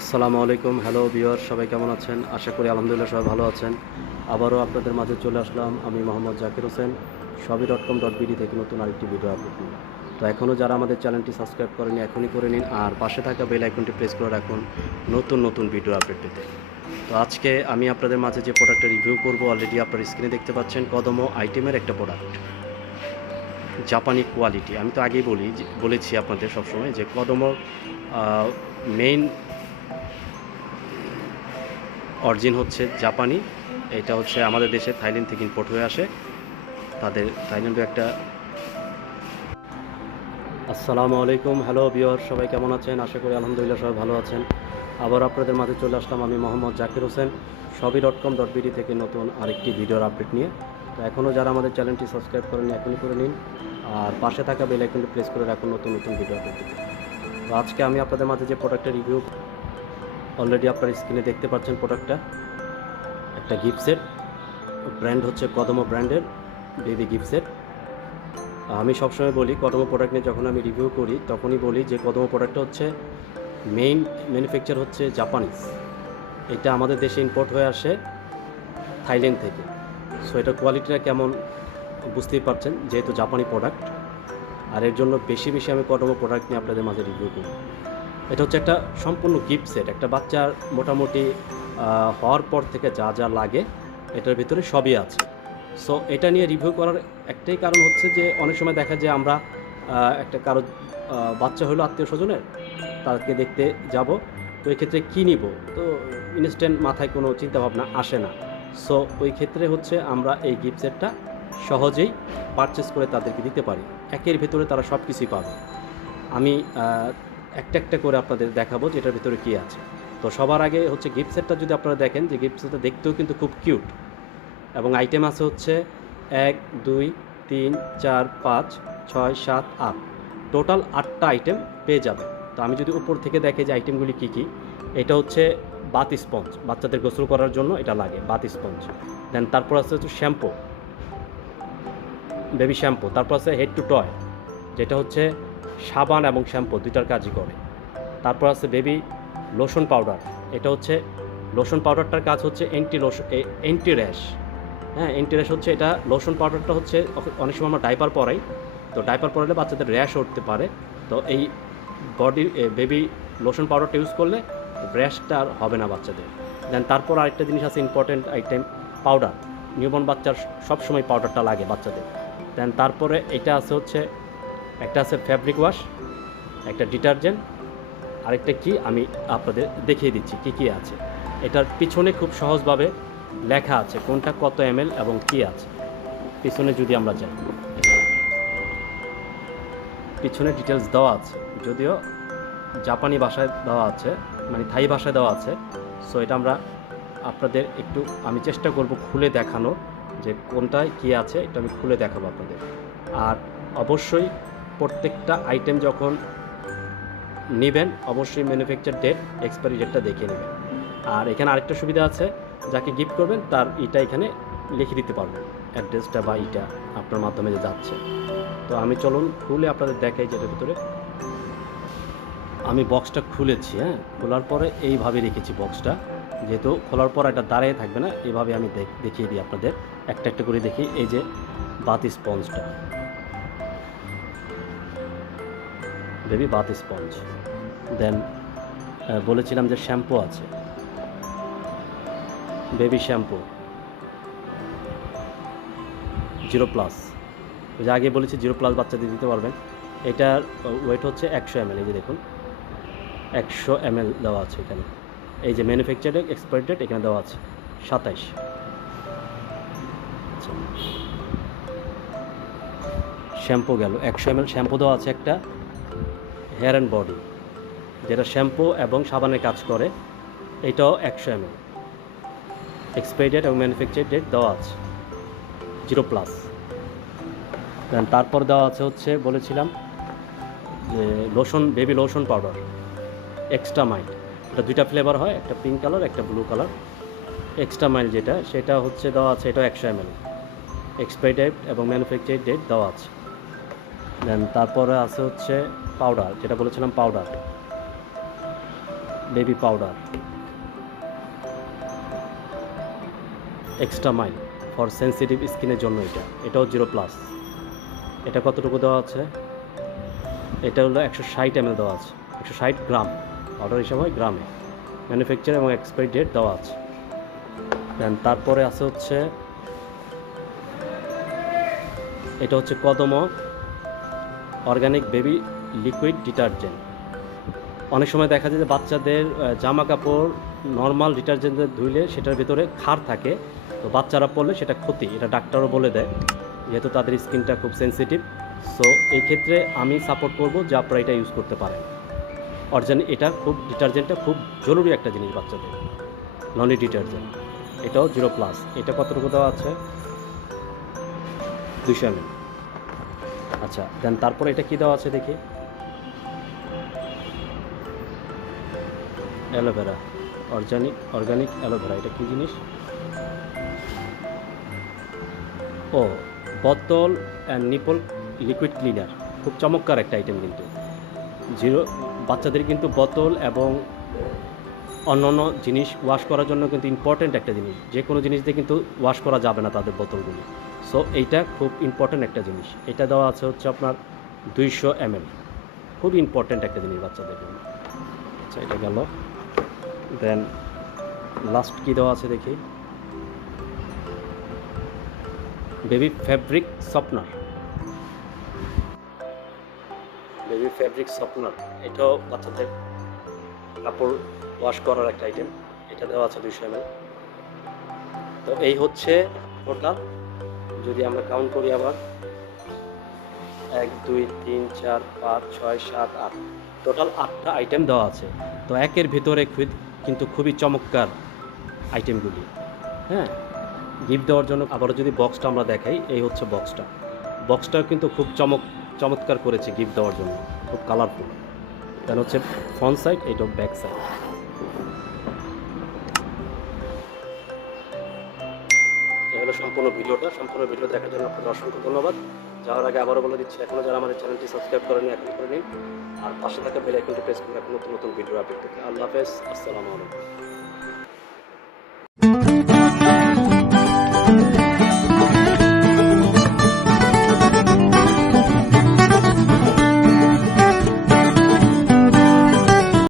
আসসালামু আলাইকুম, হ্যালো বিয়ার সবাই কেমন আছেন? আশা করি আলহামদুলিল্লাহ সবাই ভালো আছেন। আবারও আপনাদের মাঝে চলে আসলাম আমি মোহাম্মদ জাকির হোসেন সবই ডট কম ডট বিডি থেকে নতুন আরেকটি ভিডিও আপলোড তো এখনও যারা আমাদের চ্যানেলটি সাবস্ক্রাইব করেনি, এখনই করে নিন, আর পাশে থাকা বেল আইকনটি প্রেস করে রাখুন নতুন নতুন ভিডিও আপডেট পেতে। তো আজকে আমি আপনাদের মাঝে যে প্রোডাক্টটা রিভিউ করব অলরেডি আপনার স্ক্রিনে দেখতে পাচ্ছেন, কদমো আইটেমের একটা প্রোডাক্ট জাপানি কোয়ালিটি আমি তো আগেই বলি, বলেছি আপনাদের সবসময় যে কদমোর মেইন অরিজিন হচ্ছে জাপানি। এটা হচ্ছে আমাদের দেশে থাইল্যান্ড থেকে ইম্পোর্ট হয়ে আসে। তাদের থাইল্যান্ডে একটা আসসালামু আলাইকুম, হ্যালো বিয়র সবাই কেমন আছেন? আশা করি আলহামদুলিল্লাহ সবাই ভালো আছেন। আবার আপনাদের মাঝে চলে আসলাম আমি মোহাম্মদ জাকির হোসেন, সবই ডট কম ডট বিডি থেকে নতুন আরেকটি ভিডিওর আপডেট নিয়ে। তো এখনও যারা আমাদের চ্যানেলটি সাবস্ক্রাইব করেনি এখনই করে নিন। আর পাশে থাকা বেল আইকনটি প্রেস করে রাখুন নতুন নতুন ভিডিও আপডেট। তো আজকে আমি আপনাদের মাঝে যে প্রোডাক্টের রিভিউ অলরেডি আপনার স্ক্রিনে দেখতে পাচ্ছেন প্রোডাক্টটা একটা গিফট সেট ব্র্যান্ড হচ্ছে কদমো ব্র্যান্ডের বেবি গিফট সেট আমি সবসময় বলি কদমো প্রোডাক্ট নিয়ে যখন আমি রিভিউ করি, তখনই বলি যে কদমো প্রোডাক্টটা হচ্ছে মেইন ম্যানুফ্যাকচার হচ্ছে জাপানিজ এটা আমাদের দেশে ইম্পোর্ট হয়ে আসে থাইল্যান্ড থেকে। সো এটা কোয়ালিটিটা কেমন বুঝতেই পারছেন, যেহেতু জাপানি প্রোডাক্ট আর এর জন্য বেশি বেশি আমি কদমো প্রোডাক্ট নিয়ে আপনাদের মাঝে রিভিউ করি। এটা হচ্ছে একটা সম্পূর্ণ গিফট সেট একটা বাচ্চার মোটামুটি হওয়ার পর থেকে যা যা লাগে, এটার ভিতরে সবই আছে। সো এটা নিয়ে রিভিউ করার একটাই কারণ হচ্ছে যে, অনেক সময় দেখা যায় আমরা একটা কারও বাচ্চা হলো আত্মীয় স্বজনের তাকে দেখতে যাব, তো এই ক্ষেত্রে কী নিব? তো ইনস্ট্যান্ট মাথায় কোনো চিন্তাভাবনা আসে না। সো ওই ক্ষেত্রে হচ্ছে আমরা এই গিফট সেটটা সহজেই পারচেস করে তাদেরকে দিতে পারি। একের ভেতরে তারা সব কিছুই পাবে। আমি একটা একটা করে আপনাদের দেখাবো যে এটার ভিতরে কী আছে। তো সবার আগে হচ্ছে গিফট সেটটা যদি আপনারা দেখেন, যে গিফট সেটটা দেখতেও কিন্তু খুব কিউট এবং আইটেম আছে হচ্ছে এক, দুই, তিন, চার, পাঁচ, ছয়, সাত, আট। টোটাল আটটা আইটেম পেয়ে যাবে তো আমি যদি উপর থেকে দেখে যে আইটেমগুলি কী কী, এটা হচ্ছে বাত স্পঞ্জ বাচ্চাদের গোসল করার জন্য এটা লাগে, বাত স্পঞ্জ দেন তারপর আছে হচ্ছে শ্যাম্পু বেবি শ্যাম্পু তারপর আছে হেড টু টয় যেটা হচ্ছে সাবান এবং শ্যাম্পু দুইটার কাজই করে। তারপর আছে বেবি লোশন পাউডার। এটা হচ্ছে লোশন পাউডারটার কাজ হচ্ছে অ্যান্টি লোশন অ্যান্টি র্যাশ হ্যাঁ অ্যান্টি র্যাশ হচ্ছে এটা, লোশন পাউডারটা হচ্ছে অনেক সময় আমরা ডাইপার পরাই। তো ডাইপার পরালে বাচ্চাদের র্যাশ উঠতে পারে। তো এই বডি বেবি লোশন পাউডারটা ইউজ করলে র্যাশটা আর হবে না বাচ্চাদের। দেন তারপর আরেকটা জিনিস আছে ইম্পর্টেন্ট আইটেম পাউডার নিউবর্ন বাচ্চার সবসময় পাউডারটা লাগে বাচ্চাদের। দেন তারপরে এটা আছে হচ্ছে একটা আছে ফ্যাব্রিক ওয়াশ একটা ডিটারজেন্ট আরেকটা কি আমি আপনাদের দেখিয়ে দিচ্ছি কি কি আছে। এটার পিছনে খুব সহজভাবে লেখা আছে কোনটা কত এম এবং কি আছে। পিছনে যদি আমরা যাই, পিছনে ডিটেলস দেওয়া আছে, যদিও জাপানি ভাষায় দেওয়া আছে মানে থাই ভাষায় দেওয়া আছে সো এটা আমরা আপনাদের একটু, আমি চেষ্টা করব খুলে দেখানোর যে কোনটায় কী আছে, এটা আমি খুলে দেখাবো আপনাদের। আর অবশ্যই প্রত্যেকটা আইটেম যখন নেবেন, অবশ্যই ম্যানুফ্যাকচার ডেট এক্সপায়ারি ডেটটা দেখিয়ে নেবেন। আর এখানে আরেকটা সুবিধা আছে, যাকে গিফট করবেন, তার এটা এখানে লিখে দিতে পারবেন। অ্যাড্রেসটা বা ইটা আপনার মাধ্যমে যে যাচ্ছে। তো আমি চলুন, খুলে আপনাদের দেখাই যেটার ভিতরে। আমি বক্সটা খুলেছি হ্যাঁ? খোলার পরে এইভাবে রেখেছি বক্সটা যেহেতু খোলার পর এটা দাঁড়িয়ে থাকবে না, এভাবে আমি দেখ- দেখিয়ে দিই আপনাদের। একটা একটা করে দেখি, এই যে বাতি স্পঞ্জটা বেবি বাথ স্পঞ্জ। দেন বলেছিলাম যে শ্যাম্পু আছে। Baby shampoo. Zero plus. ওই যে আগে বলেছি জিরো প্লাস বাচ্চাদের দিতে পারবেন। এটার ওয়েট হচ্ছে একশো এম এই যে দেখুন। একশো এম দেওয়া আছে এখানে। এই যে ম্যানুফ্যাকচারের এক্সপায়ার ডেট এখানে দেওয়া আছে। সাতাইশ। আচ্ছা। শ্যাম্পু গেল। একশো এম শ্যাম্পু দেওয়া আছে একটা। হেয়ার অ্যান্ড বডি যেটা শ্যাম্পু এবং সাবানের কাজ করে, এটাও একশো এম এল। এক্সপায়ারি ডেট এবং ম্যানুফ্যাকচার ডেট দেওয়া আছে জিরো প্লাস দেন তারপর দেওয়া আছে হচ্ছে বলেছিলাম যে lotion baby lotion powder extra mild এটা দুইটা ফ্লেভার হয়, একটা পিঙ্ক কালার একটা ব্লু কালার এক্সট্রা মাইল যেটা, সেটা হচ্ছে দেওয়া আছে এটা একশো এম এল। এক্সপায়ারি ডেট এবং ম্যানুফ্যাকচার ডেট দেওয়া আছে। দেন তারপরে আছে হচ্ছে পাউডার যেটা বলেছিলাম powder baby powder extra mild for sensitive স্কিনের জন্য এটা। এটাও জিরো প্লাস এটা কতটুকু দেওয়া আছে? এটা হলো একশো ষাট এমএল দেওয়া আছে। একশো ষাট গ্রাম। অর্ডার হিসাবে হয় গ্রামে। ম্যানুফ্যাকচার এবং এক্সপায়ারি ডেট দেওয়া আছে। দেন তারপরে আছে হচ্ছে, এটা হচ্ছে কদম অর্গানিক বেবি লিকুইড ডিটারজেন্ট। অনেক সময় দেখা যায় যে বাচ্চাদের জামা কাপড় নর্মাল ডিটারজেন্টে ধুইলে সেটার ভিতরে খার থাকে, তো বাচ্চারা পড়লে সেটা ক্ষতি, এটা ডাক্তারও বলে দেয়, যেহেতু তাদের স্কিনটা খুব সেনসিটিভ সো এই ক্ষেত্রে আমি সাপোর্ট করব যে আপনারা এটা ইউজ করতে পারেন। অর্জান, এটা খুব, ডিটারজেন্টটা খুব জরুরি একটা জিনিস বাচ্চাদের ননি ডিটারজেন্ট এটাও জিরো প্লাস এটা কতটুকু দেওয়া আছে? দুশো এমএল। আচ্ছা দেন তারপরে এটা কি দেওয়া আছে দেখি? অ্যালোভেরা অর্গানিক অর্গানিক অ্যালোভেরা, এটা কি জিনিস? ও, বোতল অ্যান্ড নিপল লিকুইড ক্লিনার, খুব চমৎকার একটা আইটেম কিন্তু। জিরো, বাচ্চাদের কিন্তু বোতল এবং অন্য অন্য জিনিস ওয়াশ করার জন্য কিন্তু ইম্পর্ট্যান্ট একটা জিনিস। যে কোনো জিনিস দিয়ে কিন্তু ওয়াশ করা যাবে না তাদের বোতলগুলি। সো এইটা খুব ইম্পর্ট্যান্ট একটা জিনিস। এটা দেওয়া আছে হচ্ছে আপনার দুইশো এমএল। খুব ইম্পর্ট্যান্ট একটা জিনিস বাচ্চাদের জন্য। আচ্ছা এটা গেল। দেন লাস্ট কী দেওয়া আছে দেখি? Baby fabric softener baby fabric softener এটাও বাচ্চাদের কাপড় ওয়াশ করার একটা আইটেম এটা দেওয়া আছে দুইশো এমএল। তো এই হচ্ছে টোটাল যদি আমরা কাউন্ট করি আবার, এক, দুই, তিন, চার, পাঁচ, ছয়, সাত, আট। টোটাল আটটা আইটেম দেওয়া আছে। তো একের ভিতরে কিন্তু খুবই চমৎকার আইটেমগুলি হ্যাঁ? গিফট দেওয়ার জন্য আবারও যদি বক্সটা আমরা দেখাই, এই হচ্ছে বক্সটা বক্সটাও কিন্তু খুব চমক চমৎকার করেছে গিফট দেওয়ার জন্য। খুব কালারফুল দেন হচ্ছে ফ্রন্ট সাইড এইটা ব্যাক সাইড হলো সম্পূর্ণ ভিডিওটা, সম্পূর্ণ ভিডিও দেখার জন্য আপনাদের অসংখ্য ধন্যবাদ। যাওয়ার আগে আবারও বলে দিচ্ছি এখনও যারা আমাদের চ্যানেলটি সাবস্ক্রাইব করেনি, এখন করে নিন। আর পাশে থাকা বেল আইকনটি প্রেস করে নতুন নতুন ভিডিও আপডেট থেকে আল্লাহ হাফেজ, আসসালামু আলাইকুম।